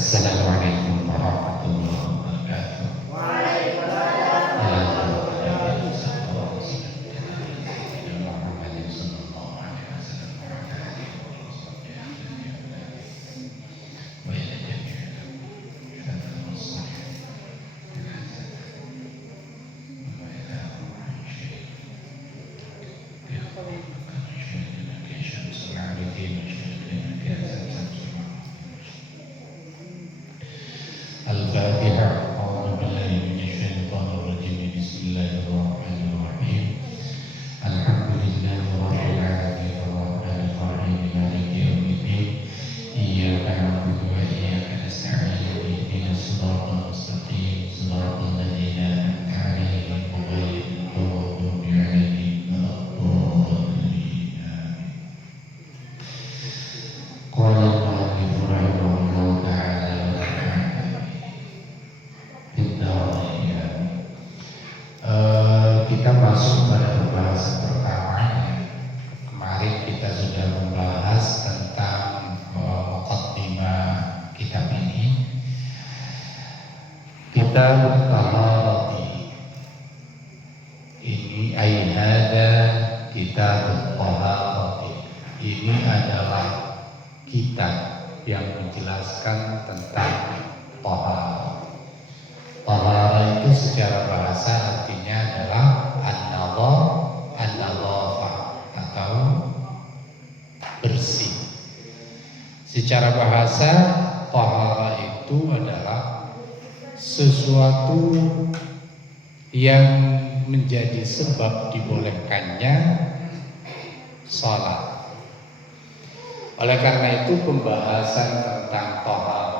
Assalamualaikum warahmatullahi wabarakatuh. Al-Fatihah. A'udzu billahi minasyaitonir rajim. Bismillahirrahmanirrahim. Alhamdulillahirabbil alamin arrahmanir rahim maliki yaumiddin. Iyyaka na'budu wa iyyaka nasta'in. Ihdinas siratal mustaqim. Shiratal ladzina an'amta 'alaihim ghairil maghdubi 'alaihim waladdallin. Qala al-mu'allif rahimahullah ta'ala kita masuk pada pembahasan pertama. Kemarin kita sudah membahas tentang muqaddimah kitab ini. Kitab Taharati ini ayat kitab Taharati ini adalah kitab yang menjelaskan tentang taharah. Taharah itu secara bahasa artinya adalah an-nadhafah atau bersih. Secara bahasa taharah itu adalah sesuatu yang menjadi sebab dibolehkannya salat. Oleh karena itu pembahasan tentang taharah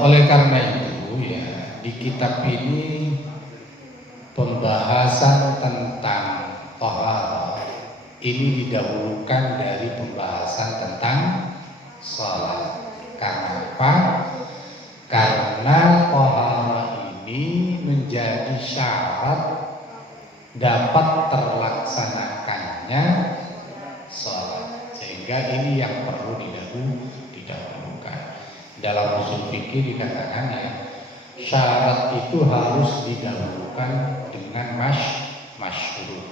oleh karena itu ya, di kitab ini pembahasan tentang taharah ini didahulukan dari pembahasan tentang salat. Karena apa? Karena taharah ini menjadi syarat dapat terlaksanakannya salat. Sehingga ini yang perlu didahulukan. Dalam usul fikih dikatakan ya, syarat itu harus didahulukan dengan masyhur.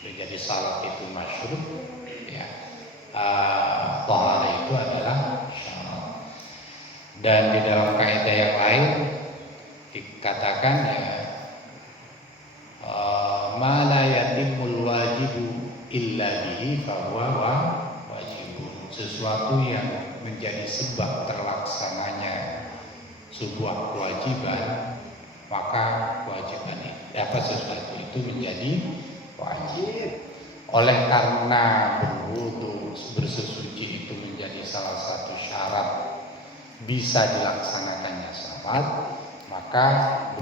Jadi salat itu masyhur ya. Taharah itu adalah syarat. Dan di dalam kaidah yang lain dikatakan ya, ma la yatimul wajibu illa bihi fa huwa wajibun. Sesuatu yang menjadi sebab terlaksananya sebuah kewajiban, maka kewajiban sesuatu itu menjadi wajib. Oleh karena berwudu, bersesuci itu menjadi salah satu syarat bisa dilaksanakannya salat, maka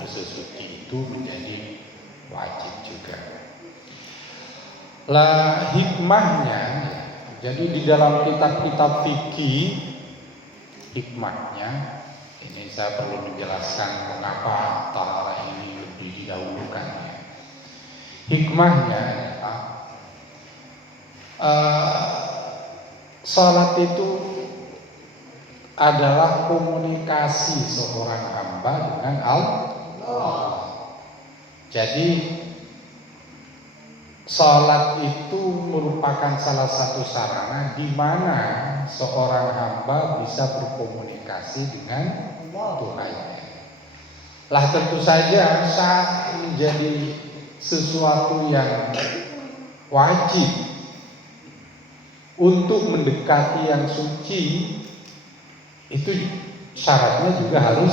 bersesuci itu menjadi wajib juga. Lah hikmahnya, jadi di dalam kitab-kitab fikih hikmahnya ini saya perlu menjelaskan mengapa taharah ini lebih didahulukan ya. Hikmahnya salat itu adalah komunikasi seorang hamba dengan Allah. Jadi salat itu merupakan salah satu sarana di mana seorang hamba bisa berkomunikasi dengan Tuhannya. Lah tentu saja saat menjadi sesuatu yang wajib untuk mendekati yang suci, itu syaratnya juga harus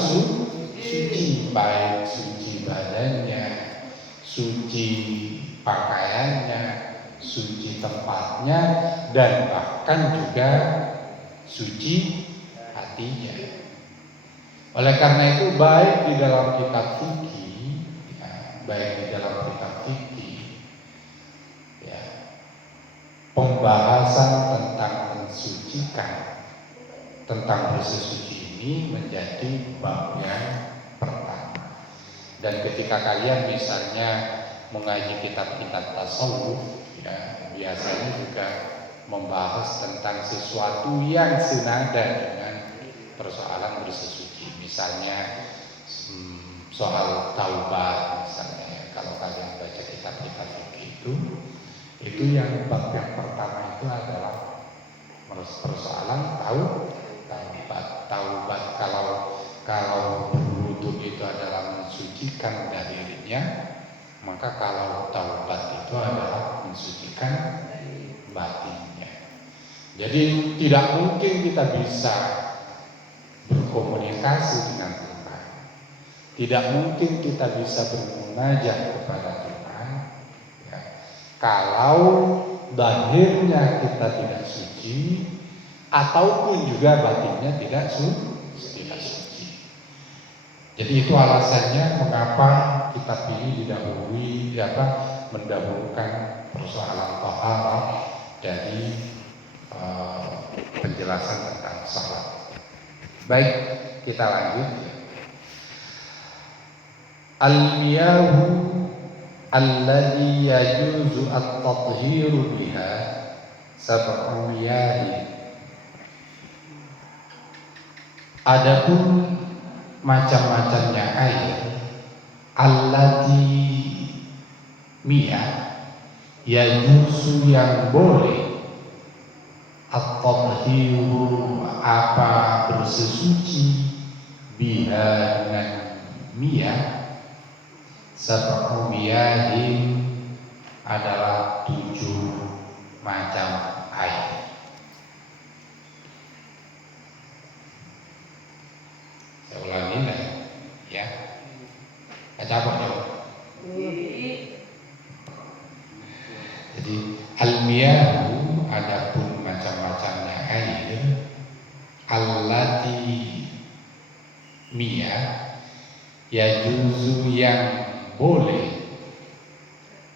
suci, baik suci badannya, suci pakaiannya, suci tempatnya, dan bahkan juga suci hatinya. Oleh karena itu baik di dalam kitab fikih ya, pembahasan tentang mensucikan, tentang bersesuci ini menjadi bab yang pertama. Dan ketika kalian misalnya mengaji kitab-kitab tasawuf, ya, biasanya juga membahas tentang sesuatu yang senada dengan persoalan bersesuci. Misalnya soal taubat misalnya, ya. Kalau kalian baca kitab-kitab fikih itu yang bab yang pertama itu adalah persoalan taubat. Kalau berwudu itu adalah mensucikan dari dirinya, maka kalau taubat itu adalah mensucikan batinnya. Jadi tidak mungkin kita bisa berkomunikasi dengan Tuhan, tidak mungkin kita bisa bermunajat kepada Tuhan, ya, kalau zahirnya kita tidak suci ataupun juga batinnya tidak suci. Jadi itu alasannya mengapa kitab ini mendahulukan persoalan taharah dari penjelasan tentang salat. Baik, kita lanjut. Al-miyahu alladhi yajuzu at-tathhiru biha sab'u miyahi. Adapun macam-macamnya air, allati miyah, yajuzu yang boleh, at-tathhiru apa bersesuci, biha dengan miyah, sab'u miyahin adalah 7 macam air. Saya ulangi ya. Capek ya. Jadi al-miyahu adapun macam-macamnya air, allati miyah yajuzu yang boleh,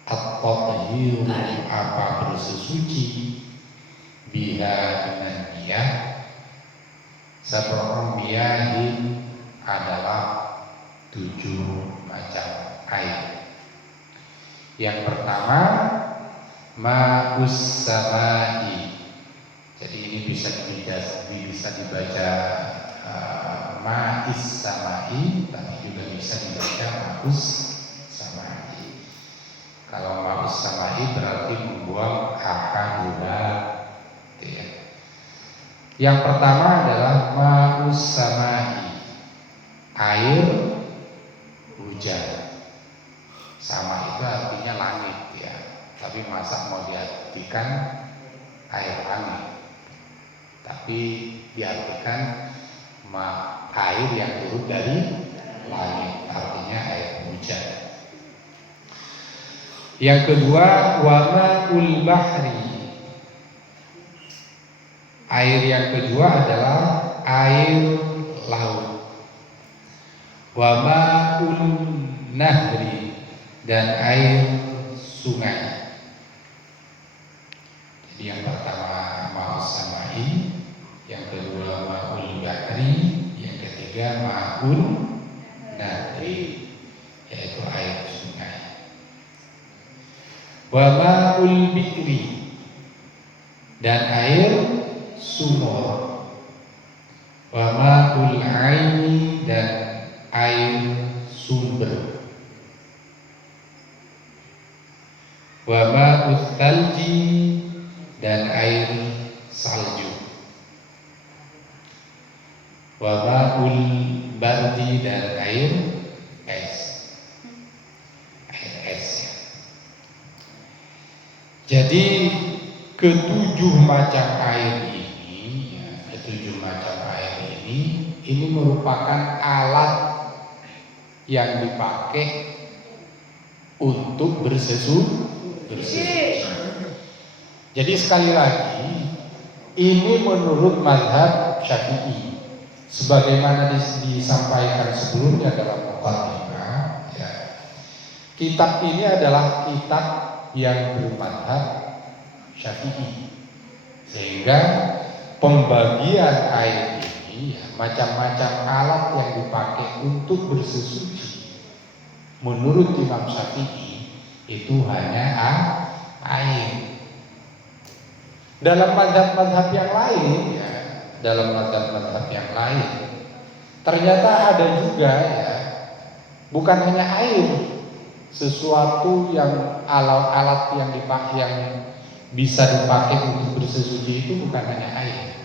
at-tathhiru apa bersesuci, biha dengan miyah, sab'u miyahin adalah 7 macam air. Yang pertama ma'us samai. Jadi ini bisa dibaca ma'is samai, tapi juga bisa dibaca ma'us samai. Kalau ma'us samai berarti membuang ahaduna, gitu ya. Yang pertama adalah ma'us samai, air hujan. Sama itu artinya langit ya. Tapi masa mau diartikan air langit, tapi diartikan air yang turun dari langit, artinya air hujan. Yang kedua wama'ul bahri, air yang kedua adalah air laut. Wama'ul nahri, dan air sungai. Jadi yang pertama ma'us samai, yang kedua ma'ul bahri, yang ketiga ma'ul nahri, yaitu air sungai. Wa ma'ul bi'ri, dan air sumur. Wa ma'ul aini, dan air sumber. Wa ma'ul thalji, dan air salju. Wa ma'ul bardi, dan air es. Air es. Jadi ketujuh macam air ini, ini merupakan alat yang dipakai untuk bersesuci. Jadi sekali lagi, ini menurut mazhab Syafi'i, sebagaimana disampaikan sebelumnya dalam muqaddimah. Ya. Kitab ini adalah kitab yang bermazhab Syafi'i, sehingga pembagian air ini, ya, macam-macam alat yang dipakai untuk bersesuci, menurut Imam Syafi'i itu hanya air. Dalam mazhab-mazhab yang lain ya, ternyata ada juga ya, bukan hanya air, sesuatu yang alat yang dipakai, yang bisa dipakai untuk bersesuci itu bukan hanya air.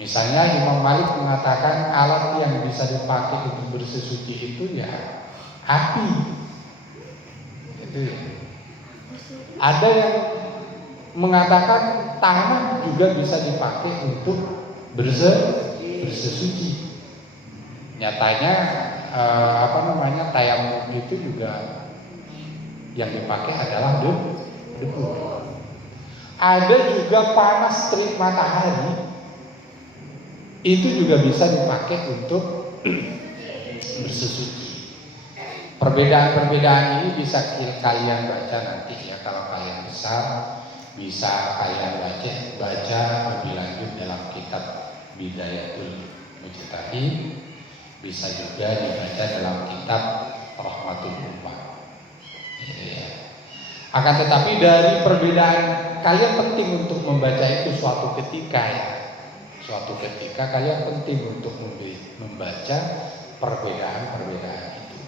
Misalnya Imam Malik mengatakan alat yang bisa dipakai untuk bersesuci itu ya api. Itu ya. Ada yang mengatakan tanah juga bisa dipakai untuk bersesuci. Nyatanya tayamum itu juga yang dipakai adalah debu. Ada juga panas terik matahari, itu juga bisa dipakai untuk bersesuci. Perbedaan-perbedaan ini bisa kalian baca nanti ya, kalau kalian besar bisa kalian baca lebih lanjut dalam kitab Bidayatul Mujtahid, bisa juga dibaca dalam kitab Rahmatul Ummah. Ya. Akan tetapi dari perbedaan, kalian penting untuk membaca itu suatu ketika ya. Suatu ketika kalian penting untuk membaca perbedaan-perbedaan itu.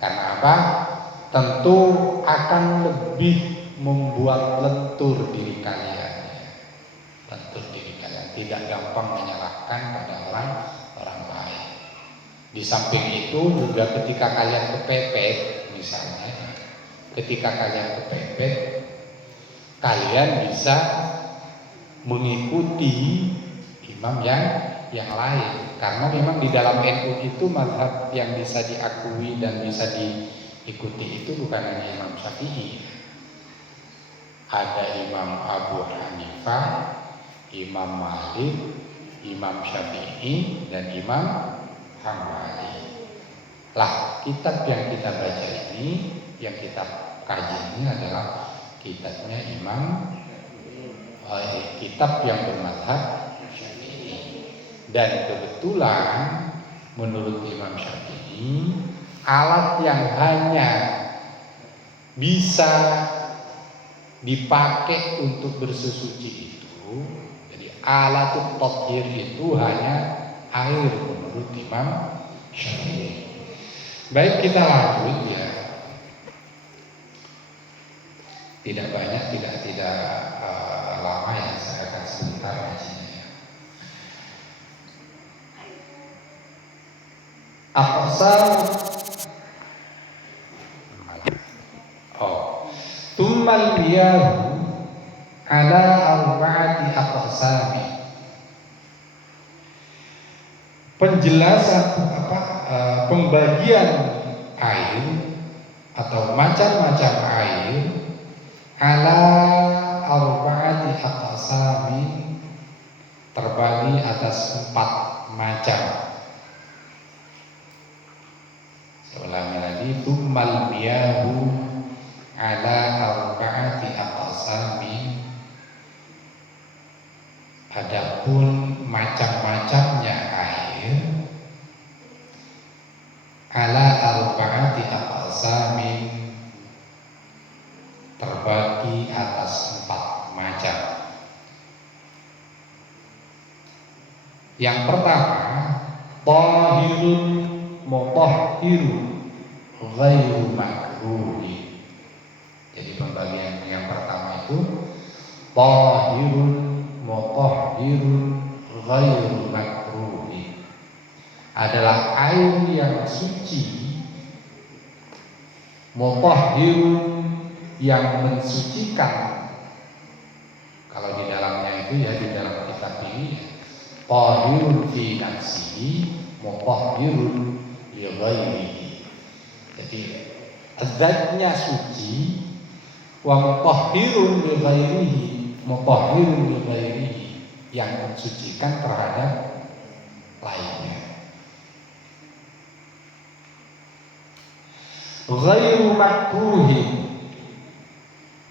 Karena apa? Tentu akan lebih membuat lentur diri kalian ya. Lentur diri kalian, tidak gampang menyalahkan pada orang lain. Di samping itu juga ketika kalian kepepet, misalnya ketika kalian kepepet, kalian bisa mengikuti imam yang lain, karena memang di dalam NU itu mazhab yang bisa diakui dan bisa diikuti itu bukan hanya Imam Syafi'i. Ada Imam Abu Hanifah, Imam Malik, Imam Syafi'i, dan Imam Hambali. Lah, kitab yang kita baca ini, yang kita kaji ini adalah kitabnya kitab yang bermadzhab Syafi'i. Dan kebetulan menurut Imam Syafi'i, alat yang hanya bisa dipakai untuk bersesuci itu, jadi alat tathhir itu hanya air menurut Imam Syafi'i. Baik, kita lanjut ya. Tidak banyak, tidak lama ya, saya akan sebentar ngajinya ya. Tsummal miyahu ala arba'ati aqsami. Penjelasan pembagian air atau macam-macam air ala arba'ati aqsami, terbagi atas 4 macam. Saya ulangi lagi, tsummal miyahu ala arba'ati aqsami. Adapun macam-macamnya air ala arba'ati aqsami, terbagi atas 4 macam. Yang pertama, tahirun mutahhirun ghairu makruhi. Jadi pembagian yang pertama itu tahirun mutahhirun ghairu makruhi, adalah air yang suci, mutahhirun yang mensucikan. Kalau di dalamnya itu ya, di dalam kitab ini, tahirun fi nafsihi mutahhirun li ghairihi. Jadi zatnya suci, wa mutahhirun li ghairihi, mutahhirun li ghairihi, yang mensucikan terhadap lainnya. Ghairu makruhi,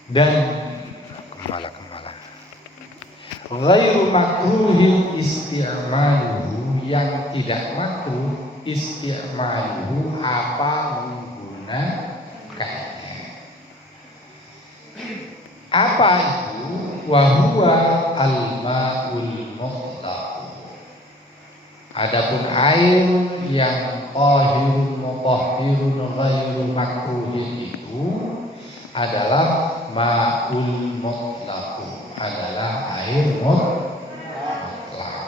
dan ghairu makruhi isti'maluhu, yang tidak makruh isti'maluhu, apa Apa itu? Wa huwa al-ma'ul mutlaq. Adapun air yang tahirun mutahhirun ghairu makruhin itu adalah ma'ul mutlaq, adalah air mutlak.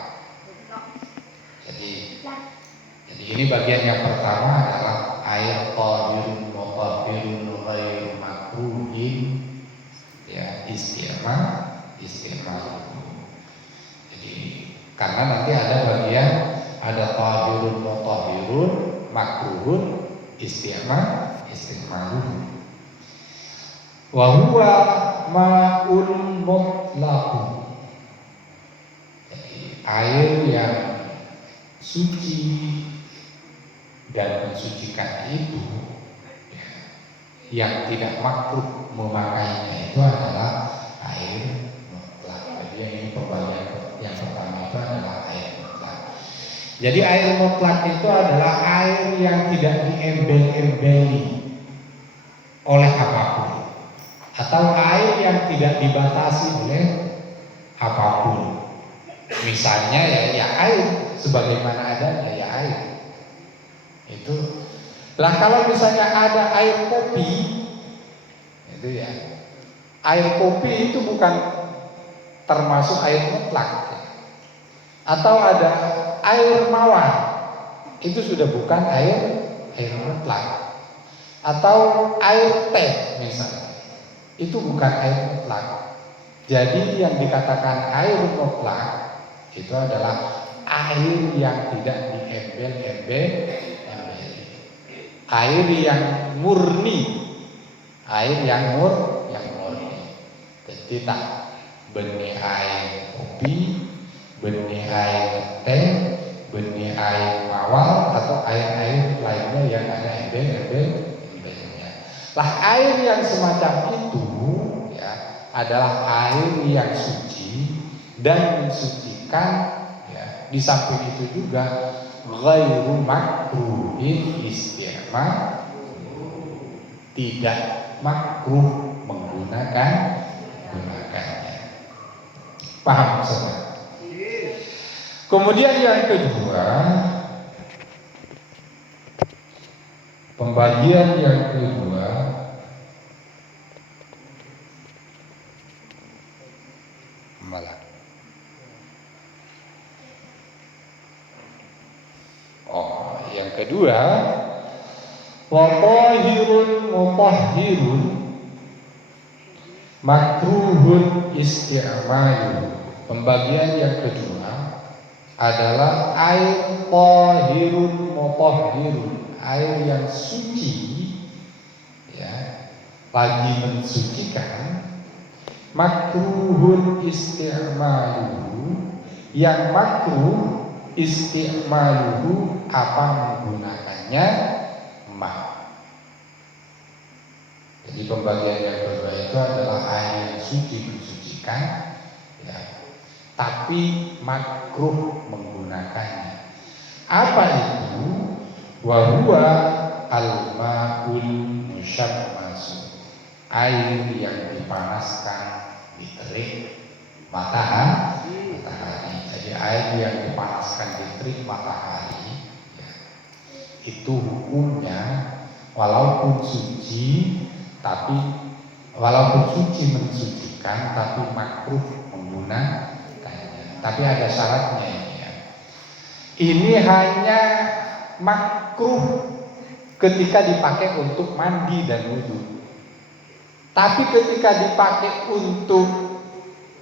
Jadi ini bagian yang pertama adalah air tahirun mutahhirun ghairu makruhin, ya, isti'mal. Jadi karena nanti ada bagian ada tahirun mutahhirun makruhun isti'mal. Wa huwa ma'ul mutlaq. Jadi air yang suci dan mensucikan itu, ya, yang tidak makruh memakainya itu adalah air mutlak. Jadi ini pembagian yang pertama itu adalah air mutlak. Jadi air mutlak itu adalah air yang tidak diembel-embeli oleh apapun, atau air yang tidak dibatasi oleh apapun. Misalnya ya air sebagaimana adanya, ya air. Itu. Lah kalau misalnya ada air kopi, itu ya. Air kopi itu bukan termasuk air mutlak. Atau ada air mawar, itu sudah bukan air mutlak. Atau air teh misalnya, itu bukan air mutlak. Jadi yang dikatakan air mutlak itu adalah air yang tidak diembel-embel, air yang murni, air yang murni. Jadi tak benih air kopi, benih air teh, benih air mawar, atau air-air lainnya yang ada embel-embelnya. Lah air yang semacam itu, ya, adalah air yang suci dan mensucikan. Di samping itu juga ghairu makruhin isti'mal, tidak makruh menggunakannya. Paham maksudnya? Kemudian yang kedua, pembagian yang kedua malah. Yang kedua, wa tahirun mutahhirun makruhun isti'malu. Pembagian yang kedua adalah air tahirun mutahhirun, air yang suci, ya, lagi mensucikan. Makruhun isti'malu, yang makruh isti'maluhu, apa menggunakannya, Jadi pembagian yang kedua itu adalah air yang suci mensucikan, ya, tapi makruh menggunakannya. Apa itu? Wa huwa al-ma'ul musyammas, air yang dipanaskan di terik matahari. Jadi air yang dipanaskan di terik matahari, ya, itu hukumnya walaupun suci, tapi walaupun suci mensucikan, tapi makruh menggunakannya. Tapi ada syaratnya ini, ya. Ini hanya makruh ketika dipakai untuk mandi dan wudhu. Tapi ketika dipakai untuk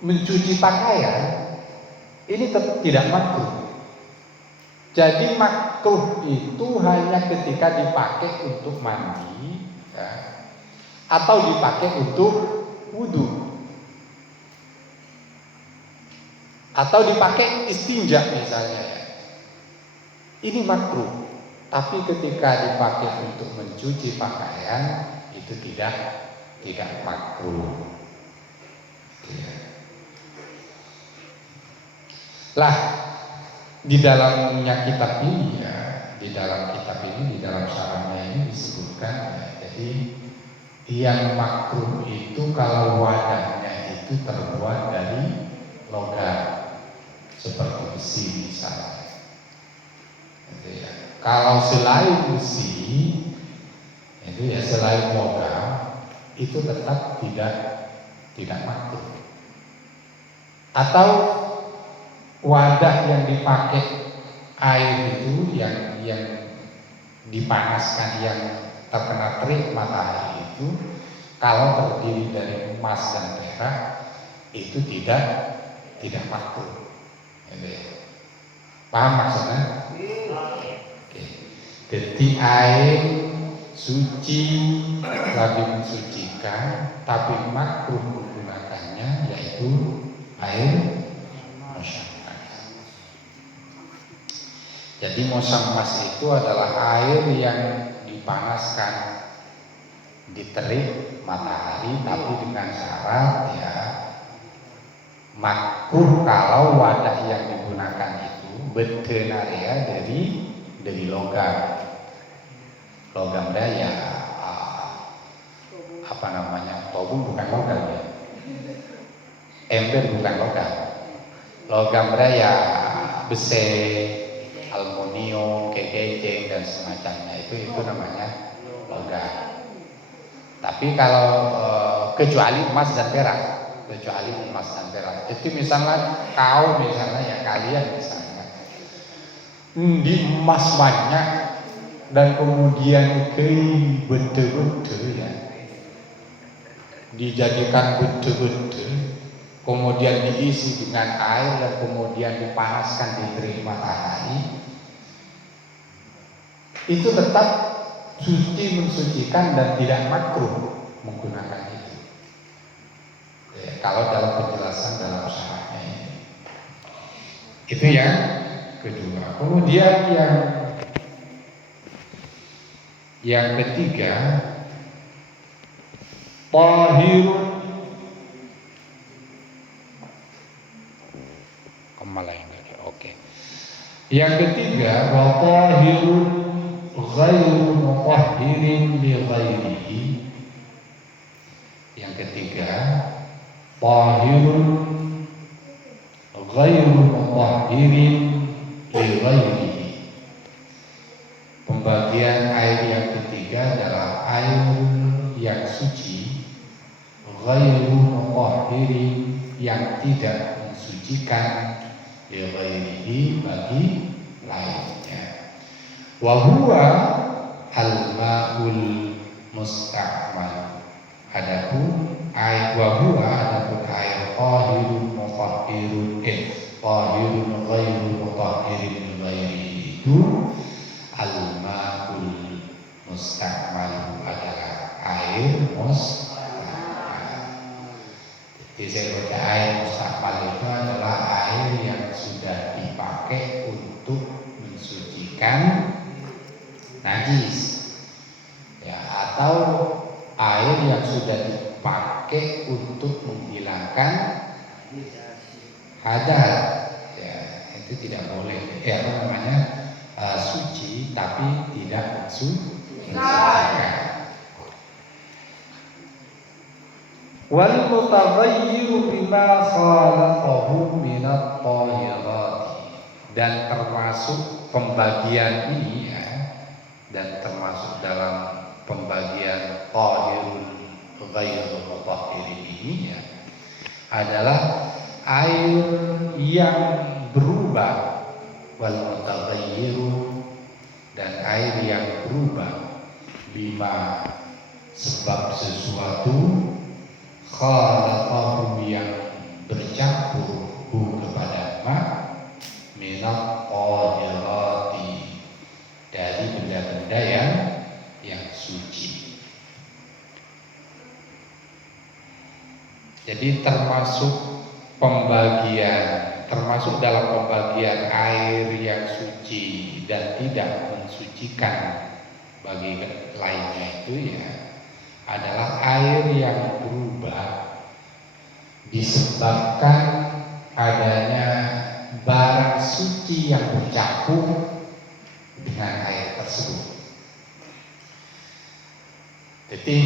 mencuci pakaian, ini tetap tidak makruh. Jadi makruh itu hanya ketika dipakai untuk mandi, ya, atau dipakai untuk wudhu, atau dipakai istinja misalnya, ya. Ini makruh. Tapi ketika dipakai untuk mencuci pakaian, itu tidak makruh. Lah, di dalamnya kitab ini, ya, di dalam kitab ini, di dalam syarahnya ini disebutkan, ya, jadi yang makruh itu kalau wadahnya itu terbuat dari logam seperti besi misalnya. Gitu ya. Kalau selain besi itu ya selain logam itu tetap tidak makruh. Atau wadah yang dipakai air itu yang dipanaskan yang terkena terik matahari itu kalau terdiri dari emas dan perak itu tidak makruh. Paham maksudnya? Oke. Jadi air suci lagi mensucikan tapi makruh menggunakannya yaitu air musyammah. Jadi musyammah itu adalah air yang dipanaskan diterik matahari tapi dengan syarat ya makruh kalau wadah yang digunakan itu betenaria dari logam daya apa namanya tobung bukan logam ya, ember bukan logam daya besi, aluminium, kegeceng dan semacamnya itu namanya logam. Tapi kalau kecuali emas dan perak, itu misalnya kau misalnya ya kalian misalnya di emas banyak dan kemudian bete-bete ya dijadikan bete-bete kemudian diisi dengan air dan kemudian dipanaskan di terik matahari itu tetap suci mensucikan dan tidak makruh menggunakan itu. Ya, kalau dalam penjelasan dalam syaratnya ini. Itu yang kedua. Kemudian yang ketiga, tahirun kemalain lagi. Oke. Yang ketiga, wa tahirun ghairu mutahhirin li ghairihi. Yang ketiga, tahirun ghairu mutahhirin li ghairihi. Pembagian air yang ketiga adalah air yang suci ghairu mutahhirin yang tidak mensucikan li ghairihi bagi lainnya. Wa huwa al-ma'ul musta'mal. Adapun air adapun air tahirun mutahhirun tahirun ghairu mutahhirin ghairihi itu al-ma'ul musta'mal adalah air musta'mal. Jadi saya baca air musta'mal itu adalah air yang sudah dipakai untuk mensucikan najis ya, atau air yang sudah dipakai untuk menghilangkan hadas ya, itu tidak boleh suci tapi tidak mensucikan. Wal mutaghayyiru bima khalaqahu minat thahirati, dan termasuk pembagian ini ya, dan termasuk dalam pembagian tahirun ghairu mutahhirin ini ya, adalah air yang berubah, wal mutaghayyiru, dan air yang berubah bima sebab sesuatu khalaqahu yang bercampur kepada ma minat tahirati, dari benda-benda yang suci. Jadi termasuk dalam pembagian air yang suci dan tidak mensucikan bagi lainnya itu ya adalah air yang berubah disebabkan adanya barang suci yang bercampur dengan air tersebut. Jadi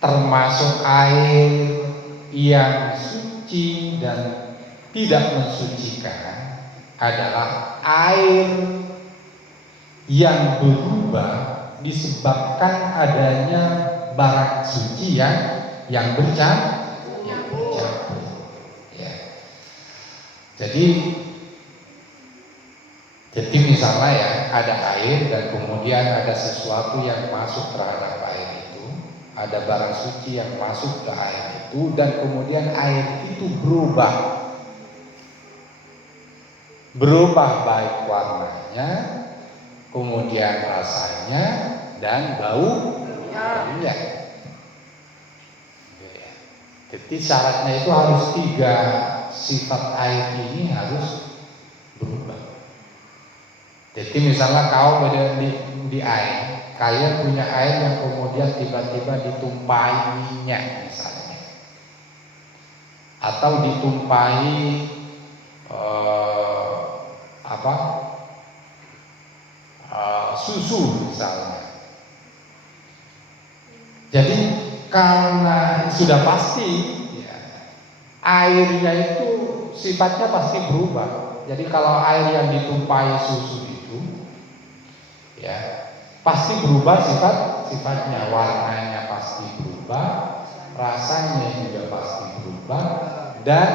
termasuk air yang suci dan tidak mensucikan adalah air yang berubah disebabkan adanya barang suci yang bercampur. Ya. Jadi misalnya ya, ada air dan kemudian ada sesuatu yang masuk terhadap air itu, ada barang suci yang masuk ke air itu, dan kemudian air itu berubah baik warnanya, kemudian rasanya, dan baunya. Jadi syaratnya itu harus 3 sifat air ini harus berubah. Jadi misalnya kau di air, kalian punya air yang kemudian tiba-tiba ditumpahi minyak misalnya, atau ditumpahi susu misalnya. Jadi karena sudah pasti ya, airnya itu sifatnya pasti berubah. Jadi kalau air yang ditumpahi susu itu ya pasti berubah sifatnya, warnanya pasti berubah, rasanya juga pasti berubah, dan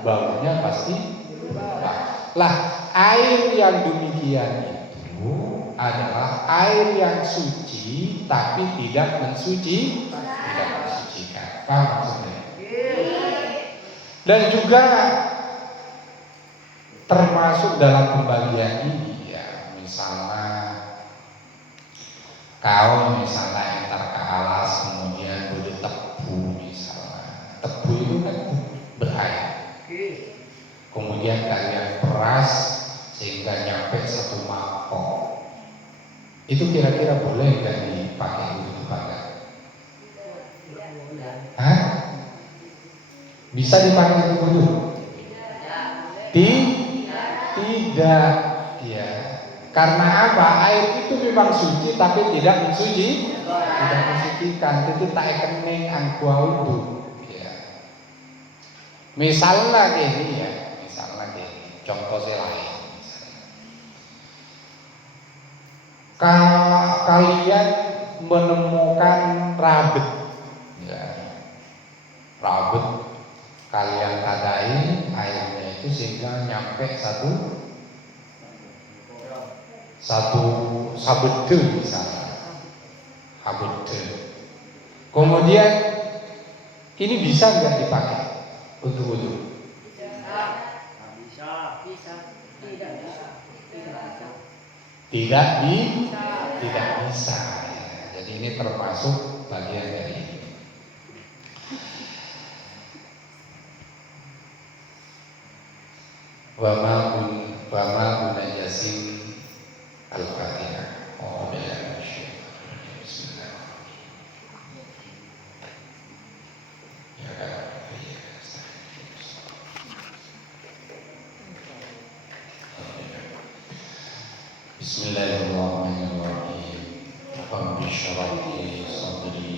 baunya pasti berubah. Lah, air yang demikian itu adalah air yang suci tapi tidak mensucikan. Paham maksudnya? Dan juga termasuk dalam pembagian ini ya, misalnya kau entar ke alas kemudian beli tebu misalnya, tebu itu kan berair, kemudian kalian peras sehingga nyampe 1 mangkok, itu kira-kira boleh nggak dipakai untuk dibakar? Hah? Bisa dipakai untuk wudhu? Tidak, ya. Karena apa? Air itu memang suci tapi tidak mensucikan. Itu tak kening angkua wudhu. Ya. Misalnya gini, contoh lain. Kalau kalian menemukan rabet, kalian tadain airnya itu sehingga nyampe satu sabete misalnya, kemudian ini bisa nggak dipakai untuk wudhu? Tidak bisa. Jadi ini termasuk bagian dari ini. Wa ma najasin al-Fatihah. Bismillahirrahmanirrahim. Rabbi shrah li sadri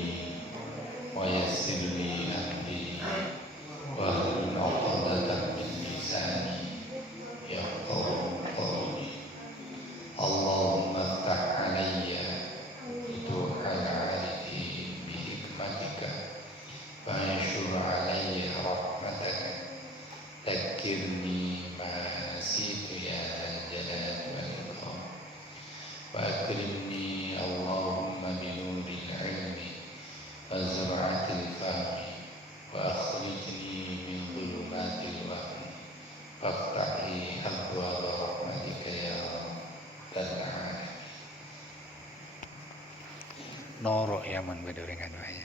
wa yassir li amri wahlul 'uqdatam min lisani yafqahu qawli. Allahumma iftah 'alayya futuhal 'arifin bi hikmatika wa anshur 'alayya rahmataka dhakkirni ma nasitu ya jalal wal ikram. وأكرمني اللهم بنور العلم وزرعة الفهم وأخرجني من ظلمات الوهم وافتح لي أبواب رحمتك يا رب العالمين. Norok ya man bedorengan wae.